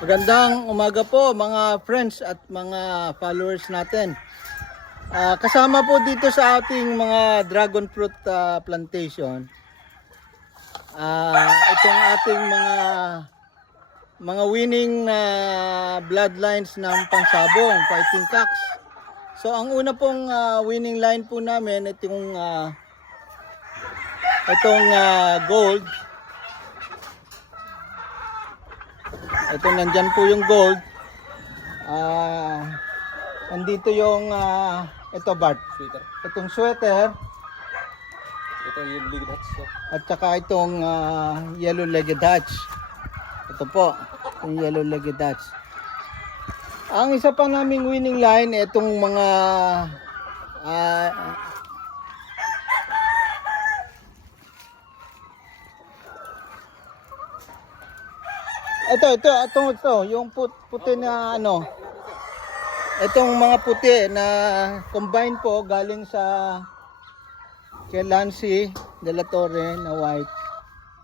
Magandang umaga po mga friends at mga followers natin. Kasama po dito sa ating mga dragon fruit plantation. Itong ating mga winning bloodlines ng pansabong, fighting cocks. So ang una pong winning line po namin itong gold. Ito, nandyan po yung gold. Andito yung ito Bart. Sweater. Itong sweater Ito yung legged hats. at saka itong yellow-legged hats. Ito po, yung yellow-legged hats. Ang isa pa naming winning line itong mga ito, yung puti na ano. Itong mga puti na combine po galing sa kay Lancy de la Torre na white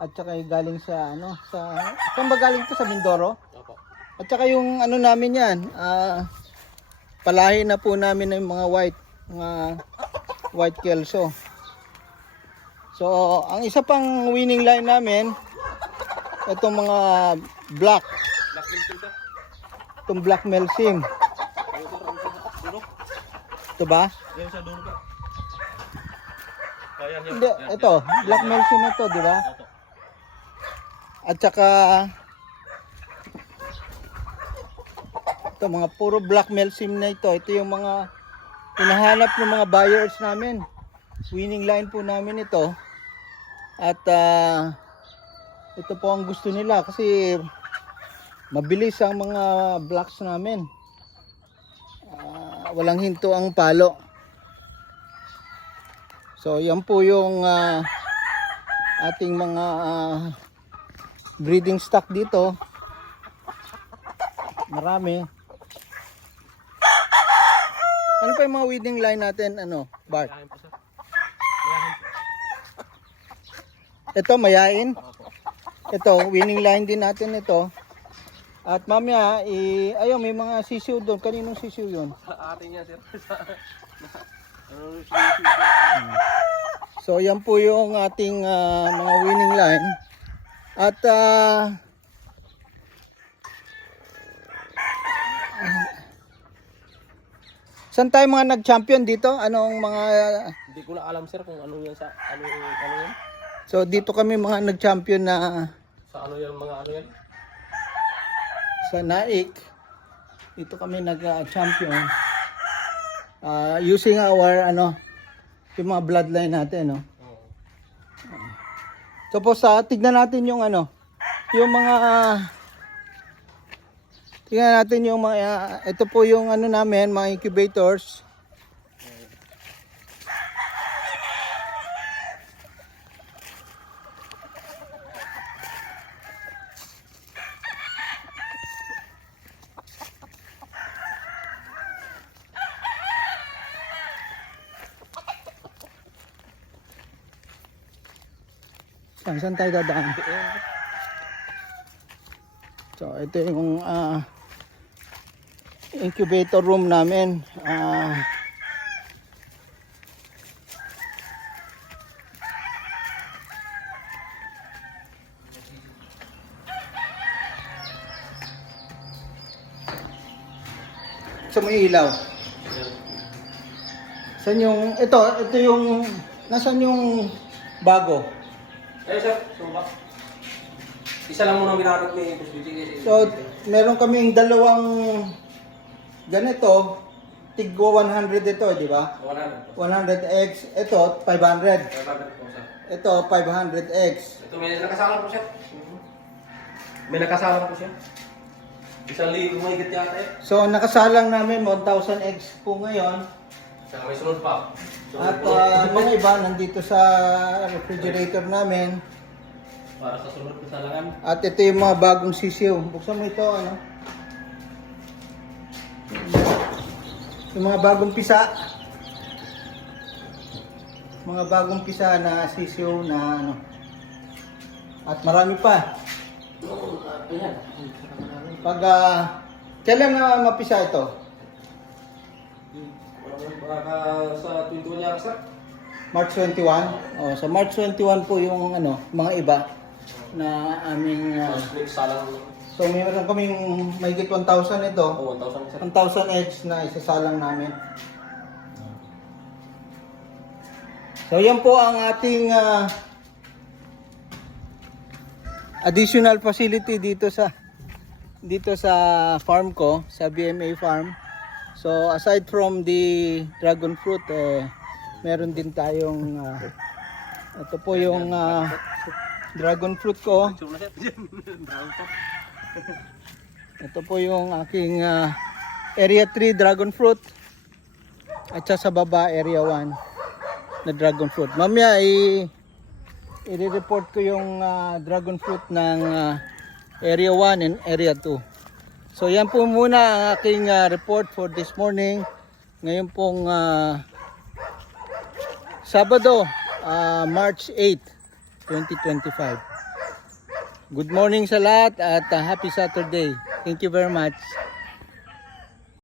at saka galing sa saan ba galing to, sa Mindoro? Opo. At saka yung ano namin yan, palahi na po namin ng mga white kelso. So, ang isa pang winning line namin itong mga black. Black milk sir. Itong black melsim. Dulo. Ito ba? Yan sa dulo ka. Ayan, yan. Hindi, ito. Black melsim ito, di ba? Opo. At saka ito, mga puro black melsim na ito. Ito yung mga hinahanap ng mga buyers namin. Winning line po namin ito. At ito po ang gusto nila kasi mabilis ang mga blocks namin. Walang hinto ang palo. So yan po yung ating mga breeding stock dito. Marami. Ano pa yung mga winning line natin, Bart? Mayahin po sir. Mayahin. Ito, mayain. Opo. Ito, winning line din natin ito. At mamaya, ayun, may mga sisiw doon. Kaninong sisiw yun? Sa atin yan sir. So, yan po yung ating mga winning line. At, saan tayo mga nag-champion dito? Anong mga... Hindi ko na alam sir kung ano yan sa ano yan. So, dito kami mga nag-champion na Sa ano yan mga ano yan. sa Naik. Dito kami nag-champion. Using our, yung mga bloodline natin, no? Oo. So po tignan natin yung tignan natin yung mga ito po yung namin, mga incubators. Saan tayo dadaan? So ito yung incubator room namin. Sa may ilaw. Saan yung ito yung nasaan yung bago? Eh sir, suba. Isa lang muna ginamit ni Boss BJ. So, meron kaming dalawang ganito, tigwa 100 ito, di ba? 100 po. 100x, ito 500. 500 po sir. Ito 500x. Ito may nakasala po siya. May nakasala po siya. 1,000 mahigit yata eh. So, nakasalang namin 1000x po ngayon. Saka may sunod pa. At mga iba nandito sa refrigerator namin. Para sa sunod na salangan. At ito yung mga bagong sisiw. Buksan mo ito, yung mga bagong pisa. Mga bagong pisa na sisiw na At marami pa. Ayan. Pag, kailan na mapisa ito? Baka sa 21 niya, sir. March 21? Oh, sa March 21 po yung ano, mga iba na aming Salang. so mayroon kaming mahigit 1,000 ito. Oh, 1,000 sir. 1,000 eggs na isasalang namin. So yan po ang ating additional facility dito sa farm ko, sa BMA farm. So aside from the dragon fruit, meron din tayong ito po yung dragon fruit ko. Ito po yung aking area 3 dragon fruit. At sa baba area 1 na dragon fruit. Mamaya i-report ko yung dragon fruit ng area 1 and area 2. So yan po muna ang aking report for this morning. Ngayon pong Sabado, March 8, 2025. Good morning sa lahat at happy Saturday. Thank you very much.